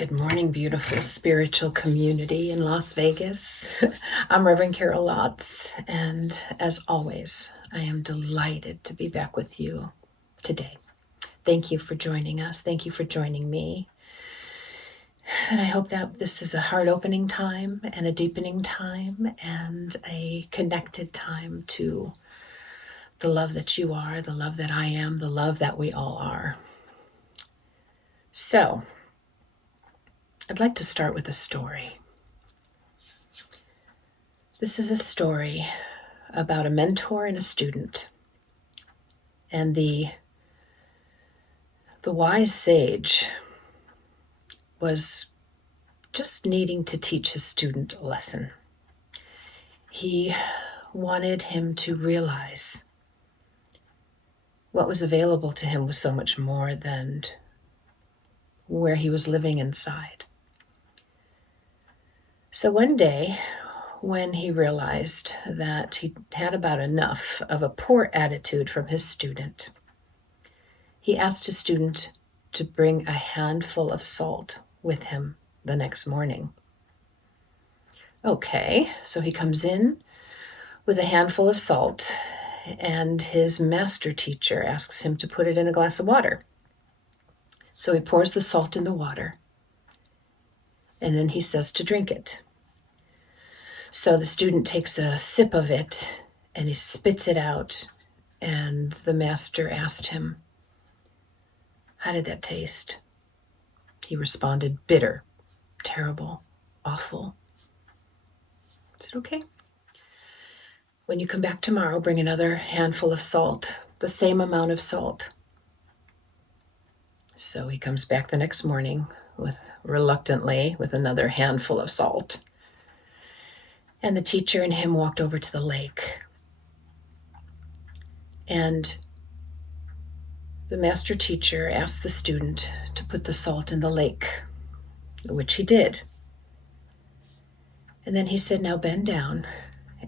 Good morning, beautiful spiritual community in Las Vegas. I'm Reverend Carol Lotz, and as always, I am delighted to be back with you today. Thank you for joining us. Thank you for joining me. And I hope that this is a heart-opening time and a deepening time and a connected time to the love that you are, the love that I am, the love that we all are. So, I'd like to start with a story. This is a story about a mentor and a student. And the wise sage was just needing to teach his student a lesson. He wanted him to realize what was available to him was so much more than where he was living inside. So one day, when he realized that he had about enough of a poor attitude from his student, he asked his student to bring a handful of salt with him the next morning. Okay, so he comes in with a handful of salt, and his master teacher asks him to put it in a glass of water. So he pours the salt in the water, and then he says to drink it. So the student takes a sip of it, and he spits it out, and the master asked him, "How did that taste?" He responded, "Bitter, terrible, awful." I said, "Okay. When you come back tomorrow, bring another handful of salt, the same amount of salt." So he comes back the next morning reluctantly with another handful of salt. And the teacher and him walked over to the lake. And the master teacher asked the student to put the salt in the lake, which he did. And then he said, "Now bend down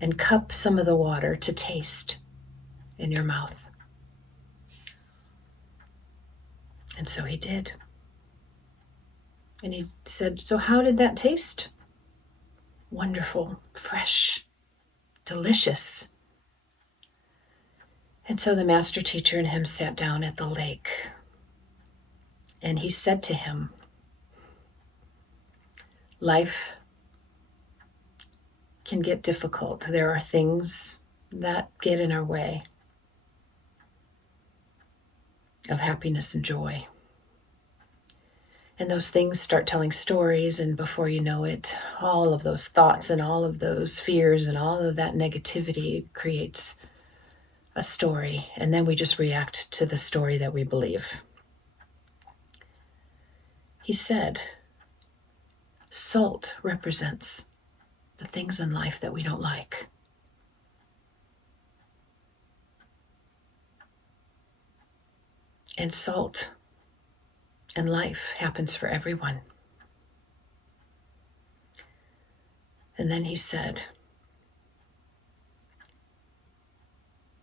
and cup some of the water to taste in your mouth." And so he did. And he said, "So how did that taste?" "Wonderful, fresh, delicious." And so the master teacher and him sat down at the lake. And he said to him, "Life can get difficult. There are things that get in our way of happiness and joy. And those things start telling stories, and before you know it, all of those thoughts and all of those fears and all of that negativity creates a story, and then we just react to the story that we believe." He said, "Salt represents the things in life that we don't like. And salt in life happens for everyone." And then he said,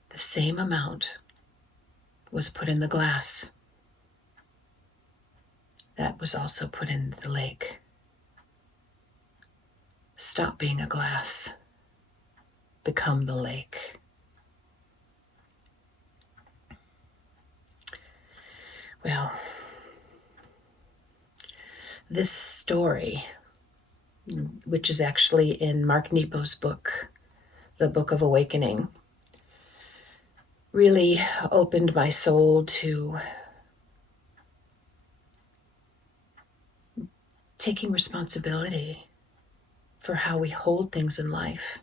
"The same amount was put in the glass that was also put in the lake. Stop being a glass. Become the lake." Well, this story, which is actually in Mark Nepo's book, The Book of Awakening, really opened my soul to taking responsibility for how we hold things in life.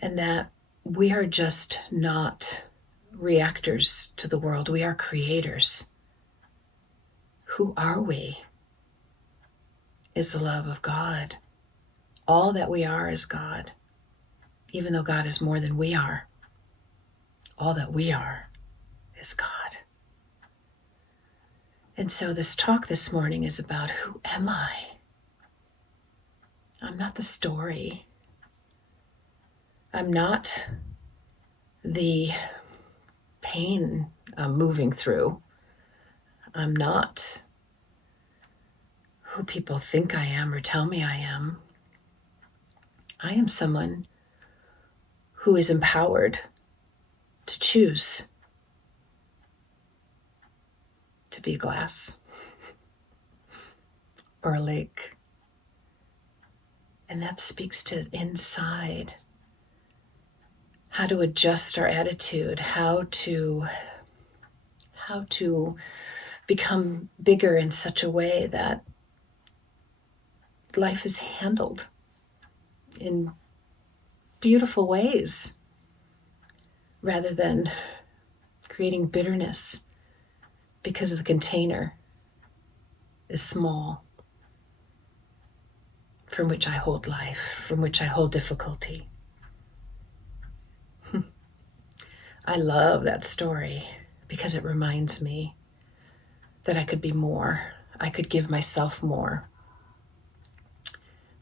And that we are just not reactors to the world. We are creators. Who are we? Is the love of God. All that we are is God. Even though God is more than we are, all that we are is God. And so this talk this morning is about, who am I? I'm not the story. I'm not the pain I'm moving through. I'm not who people think I am or tell me I am. I am someone who is empowered to choose to be a glass or a lake. And that speaks to inside, how to adjust our attitude, how to become bigger in such a way that life is handled in beautiful ways rather than creating bitterness because the container is small from which I hold life, from which I hold difficulty. I love that story because it reminds me that I could be more. I could give myself more.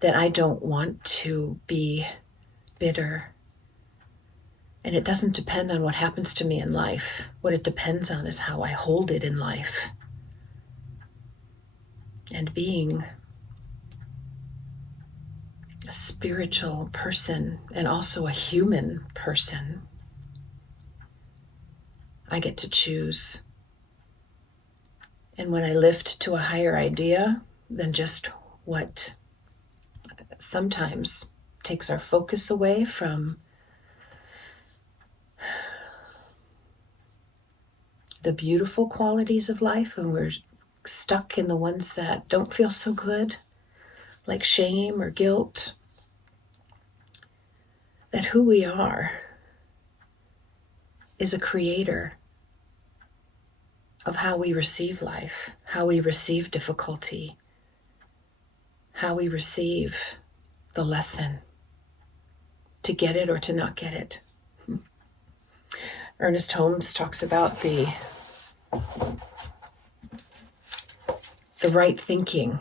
That I don't want to be bitter. And it doesn't depend on what happens to me in life. What it depends on is how I hold it in life. And being a spiritual person and also a human person, I get to choose. And when I lift to a higher idea than just what sometimes takes our focus away from the beautiful qualities of life, and we're stuck in the ones that don't feel so good, like shame or guilt, that who we are is a creator of how we receive life, how we receive difficulty, how we receive the lesson, to get it or to not get it. Ernest Holmes talks about the right thinking,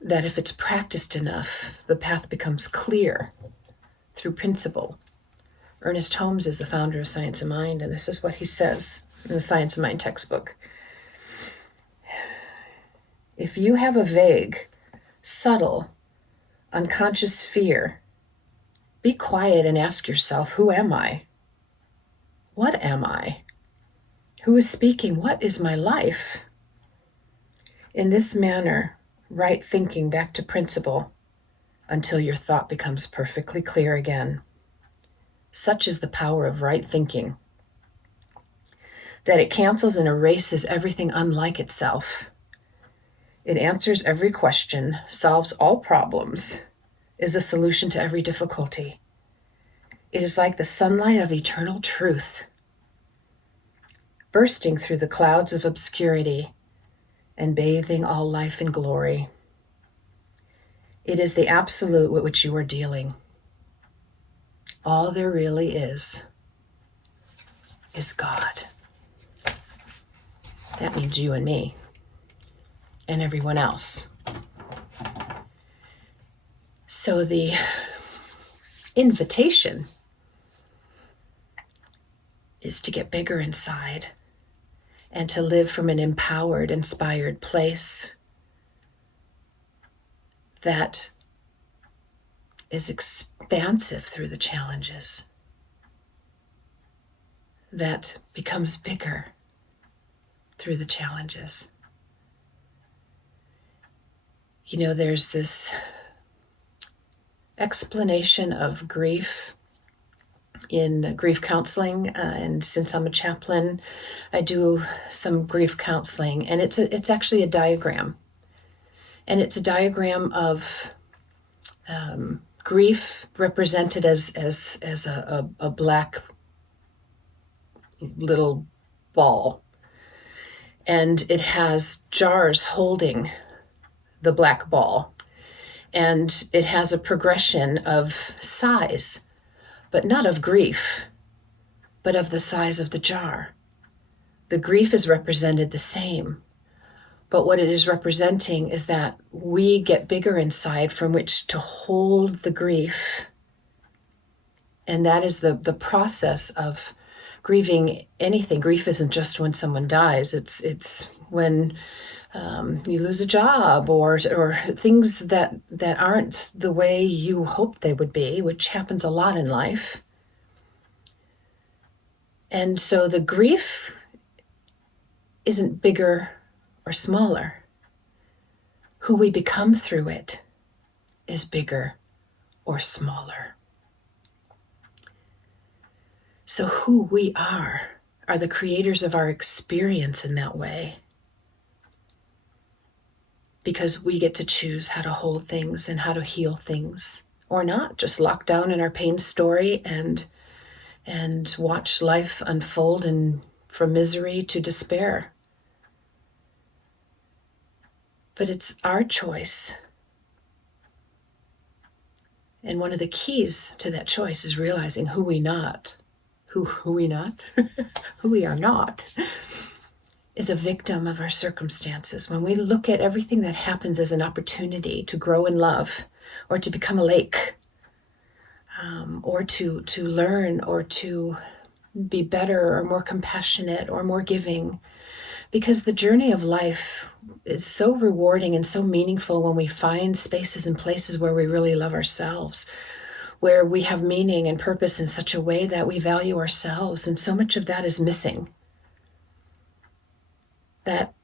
that if it's practiced enough, the path becomes clear through principle. Ernest Holmes is the founder of Science of Mind, and this is what he says in the Science of Mind textbook. If you have a vague, subtle, unconscious fear, be quiet and ask yourself, who am I? What am I? Who is speaking? What is my life? In this manner, right thinking back to principle until your thought becomes perfectly clear again. Such is the power of right thinking, that it cancels and erases everything unlike itself. It answers every question, solves all problems, is a solution to every difficulty. It is like the sunlight of eternal truth, bursting through the clouds of obscurity and bathing all life in glory. It is the absolute with which you are dealing. All there really is God. That means you and me and everyone else. So the invitation is to get bigger inside and to live from an empowered, inspired place that is expansive through the challenges, that becomes bigger through the challenges. You know, there's this explanation of grief in grief counseling, and since I'm a chaplain, I do some grief counseling, and it's actually a diagram, and it's a diagram of grief represented as a black little ball, and it has jars holding the black ball, and it has a progression of size, but not of grief, but of the size of the jar. The grief is represented the same, but what it is representing is that we get bigger inside from which to hold the grief. And that is the process of grieving anything. Grief isn't just when someone dies. It's when You lose a job, or things that aren't the way you hoped they would be, which happens a lot in life. And so the grief isn't bigger or smaller. Who we become through it is bigger or smaller. So who we are the creators of our experience in that way. Because we get to choose how to hold things and how to heal things, or not, just lock down in our pain story and watch life unfold from misery to despair. But it's our choice. And one of the keys to that choice is realizing who we are not, is a victim of our circumstances. When we look at everything that happens as an opportunity to grow in love, or to become a lake, or to learn, or to be better, or more compassionate, or more giving, because the journey of life is so rewarding and so meaningful when we find spaces and places where we really love ourselves, where we have meaning and purpose in such a way that we value ourselves. And so much of that is missing. That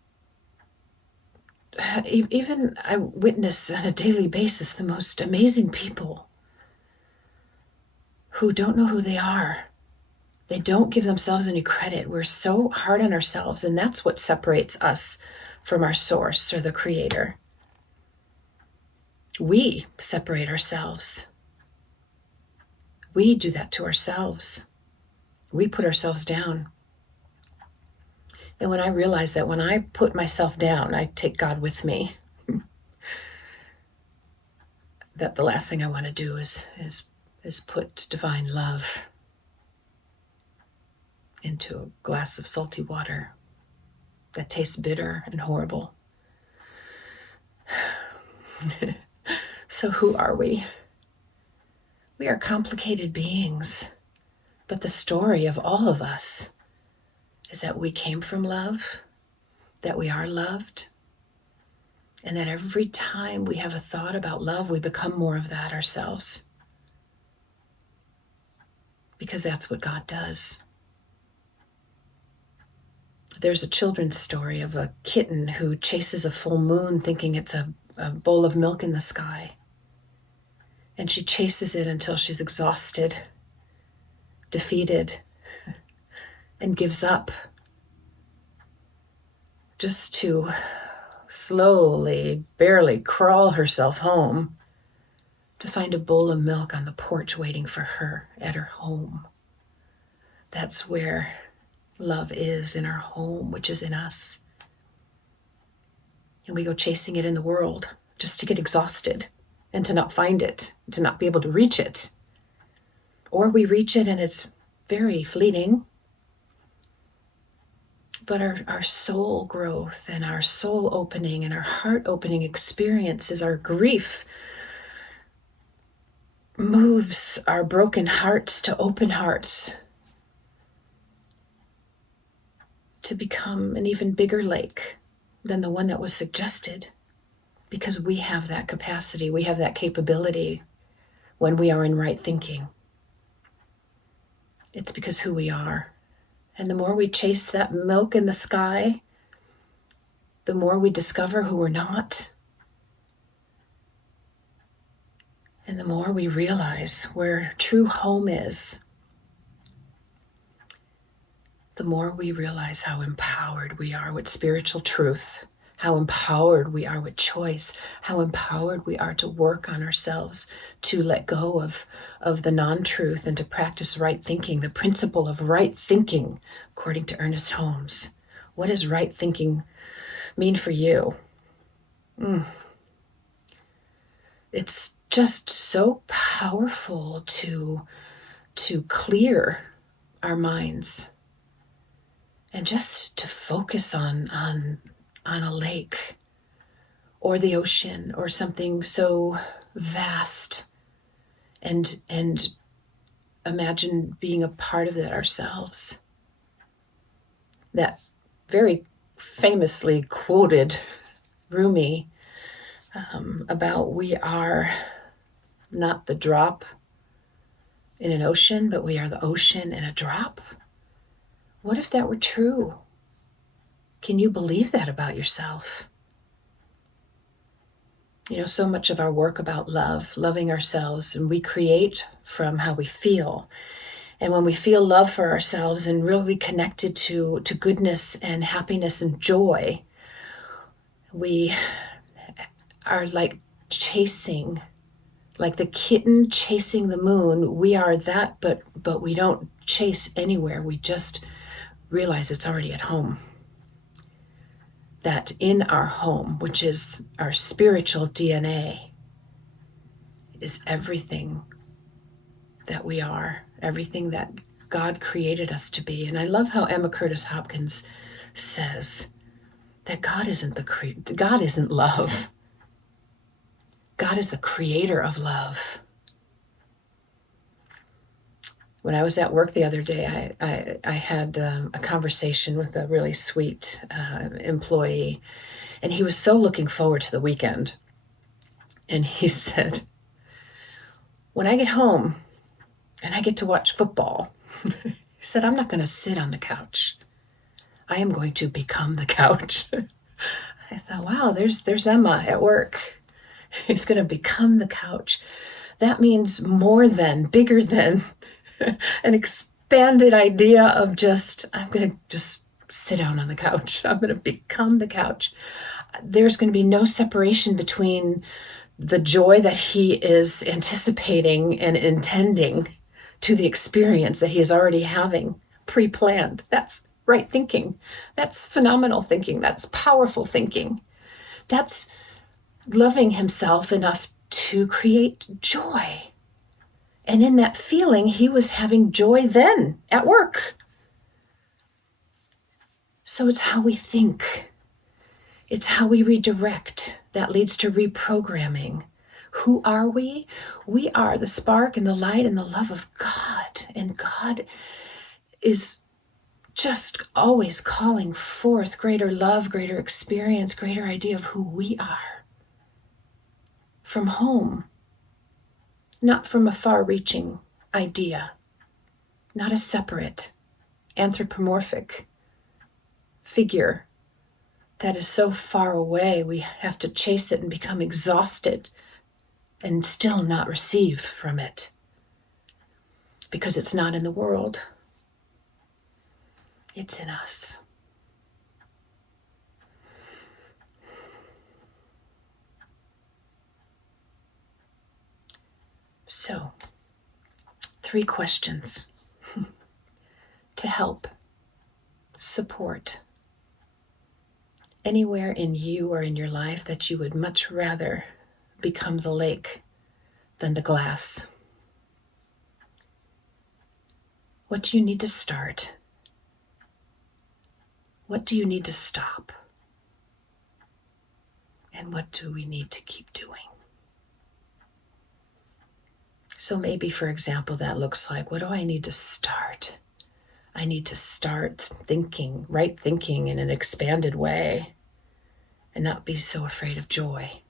even I witness on a daily basis the most amazing people who don't know who they are. They don't give themselves any credit. We're so hard on ourselves, and that's what separates us from our source or the creator. We separate ourselves. We do that to ourselves. We put ourselves down. And when I realize that when I put myself down, I take God with me, that the last thing I want to do is put divine love into a glass of salty water that tastes bitter and horrible. So who are we? We are complicated beings, but the story of all of us is that we came from love, that we are loved, and that every time we have a thought about love, we become more of that ourselves. Because that's what God does. There's a children's story of a kitten who chases a full moon thinking it's a bowl of milk in the sky. And she chases it until she's exhausted, defeated, and gives up, just to slowly, barely crawl herself home to find a bowl of milk on the porch waiting for her at her home. That's where love is, in our home, which is in us. And we go chasing it in the world just to get exhausted and to not find it, to not be able to reach it. Or we reach it and it's very fleeting. But our soul growth and our soul opening and our heart opening experiences, our grief moves our broken hearts to open hearts, to become an even bigger lake than the one that was suggested, because we have that capacity, we have that capability when we are in right thinking. It's because who we are. And the more we chase that milk in the sky, the more we discover who we're not. And the more we realize where true home is, the more we realize how empowered we are with spiritual truth, how empowered we are with choice, how empowered we are to work on ourselves, to let go of the non-truth and to practice right thinking, the principle of right thinking, according to Ernest Holmes. What does right thinking mean for you? It's just so powerful to clear our minds and just to focus on a lake or the ocean or something so vast, and imagine being a part of that ourselves. That very famously quoted Rumi about we are not the drop in an ocean, but we are the ocean in a drop. What if that were true? Can you believe that about yourself? So much of our work about love, loving ourselves, and we create from how we feel. And when we feel love for ourselves and really connected to goodness and happiness and joy, we are like chasing, like the kitten chasing the moon. We are that, but we don't chase anywhere. We just realize it's already at home. That in our home, which is our spiritual DNA, is everything that we are, everything that God created us to be. And I love how Curtis Hopkins says that God isn't love. God is the creator of love. When I was at work the other day, I had a conversation with a really sweet employee, and he was so looking forward to the weekend. And he said, when I get home and I get to watch football, he said, I'm not going to sit on the couch. I am going to become the couch. I thought, wow, there's Emma at work. He's going to become the couch. That means more than, bigger than an expanded idea of I'm going to just sit down on the couch. I'm going to become the couch. There's going to be no separation between the joy that he is anticipating and intending to the experience that he is already having pre-planned. That's right thinking. That's phenomenal thinking. That's powerful thinking. That's loving himself enough to create joy. And in that feeling, he was having joy then at work. So it's how we think. It's how we redirect that leads to reprogramming. Who are we? We are the spark and the light and the love of God. And God is just always calling forth greater love, greater experience, greater idea of who we are. From home, not from a far-reaching idea, not a separate, anthropomorphic figure that is so far away we have to chase it and become exhausted and still not receive from it because it's not in the world. It's in us. So, 3 questions to help support anywhere in you or in your life that you would much rather become the lake than the glass. What do you need to start? What do you need to stop? And what do we need to keep doing? So maybe, for example, that looks like, what do I need to start? I need to start thinking, right thinking in an expanded way and not be so afraid of joy.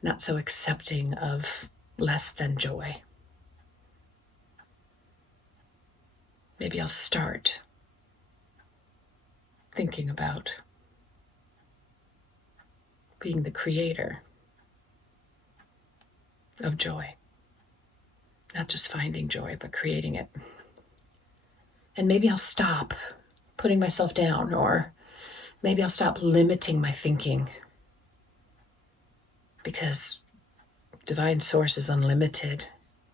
Not so accepting of less than joy. Maybe I'll start thinking about being the creator of joy. Not just finding joy, but creating it. And maybe I'll stop putting myself down, or maybe I'll stop limiting my thinking, because divine source is unlimited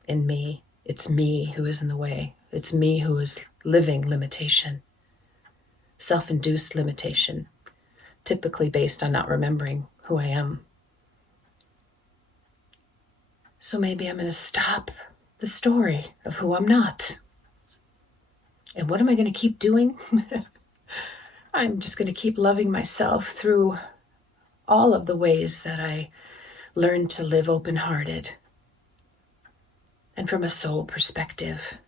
in me. It's me who is in the way. It's me who is living limitation, self-induced limitation, typically based on not remembering who I am. So maybe I'm going to stop the story of who I'm not. And what am I going to keep doing? I'm just going to keep loving myself through all of the ways that I learned to live open-hearted and from a soul perspective.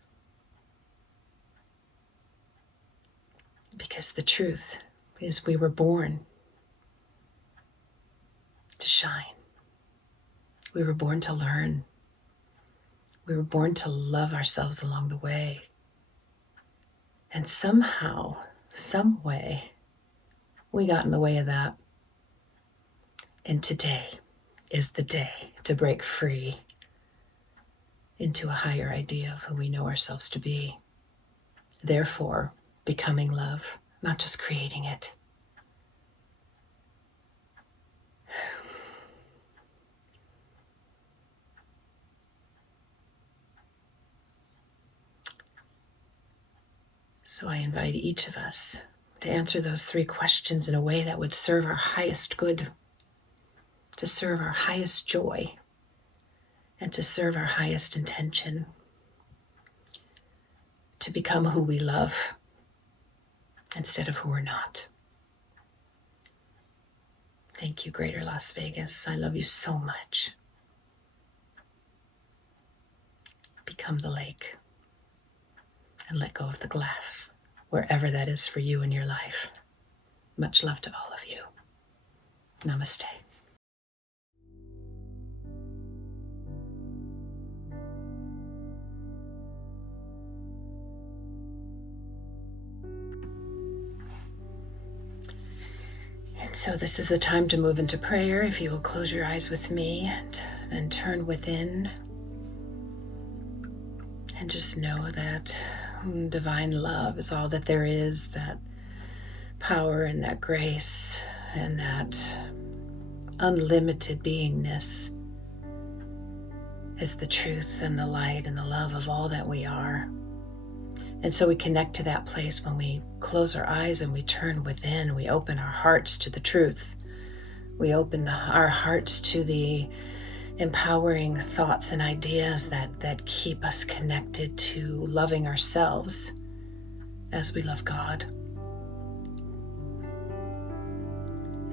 Because the truth is we were born to shine. We were born to learn. We were born to love ourselves along the way. And somehow, some way, we got in the way of that. And today is the day to break free into a higher idea of who we know ourselves to be. Therefore, becoming love, not just creating it. So I invite each of us to answer those 3 questions in a way that would serve our highest good, to serve our highest joy, and to serve our highest intention, to become who we love instead of who we're not. Thank you, Greater Las Vegas. I love you so much. Become the lake and let go of the glass, wherever that is for you in your life. Much love to all of you. Namaste. And so this is the time to move into prayer. If you will close your eyes with me and turn within and just know that divine love is all that there is, that power and that grace and that unlimited beingness is the truth and the light and the love of all that we are. And so we connect to that place when we close our eyes and we turn within. We open our hearts to the truth. We open our hearts to the empowering thoughts and ideas that keep us connected to loving ourselves as we love God.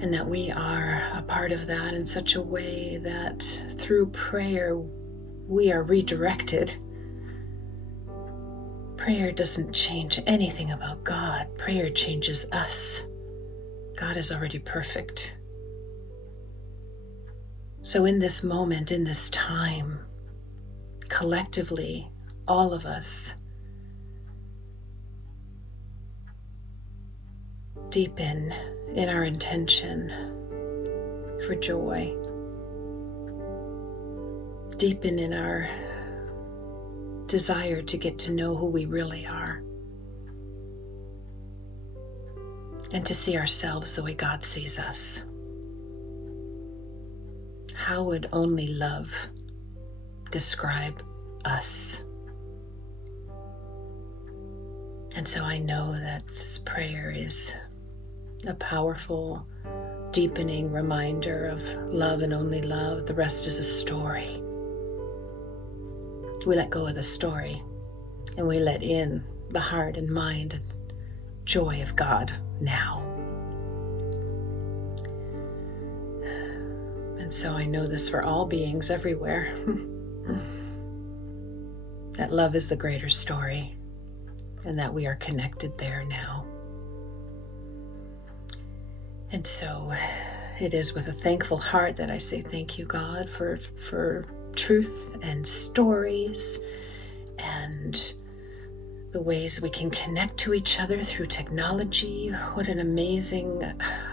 And that we are a part of that in such a way that through prayer we are redirected. Prayer doesn't change anything about God. Prayer changes us. God is already perfect. So in this moment, in this time, collectively, all of us deepen in our intention for joy. Deepen in our desire to get to know who we really are. And to see ourselves the way God sees us. How would only love describe us? And so I know that this prayer is a powerful, deepening reminder of love and only love. The rest is a story. We let go of the story and we let in the heart and mind and joy of God now. And so I know this for all beings everywhere, that love is the greater story and that we are connected there now. And so it is with a thankful heart that I say thank you, God, for truth and stories and the ways we can connect to each other through technology. What an amazing,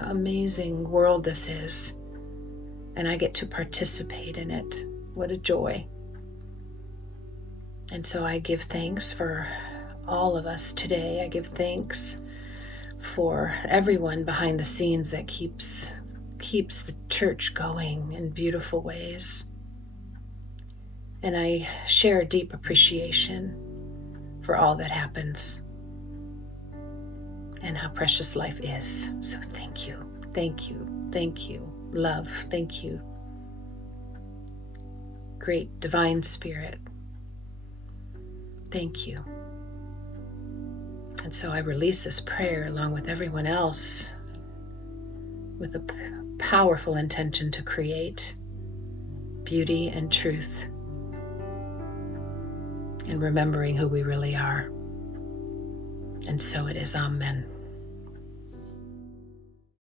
amazing world this is. And I get to participate in it. What a joy. And so I give thanks for all of us today. I give thanks for everyone behind the scenes that keeps the church going in beautiful ways. And I share a deep appreciation for all that happens and how precious life is. So thank you, thank you, thank you. Love, thank you. Great divine spirit, thank you. And so I release this prayer along with everyone else with a powerful intention to create beauty and truth and remembering who we really are. And so it is. Amen.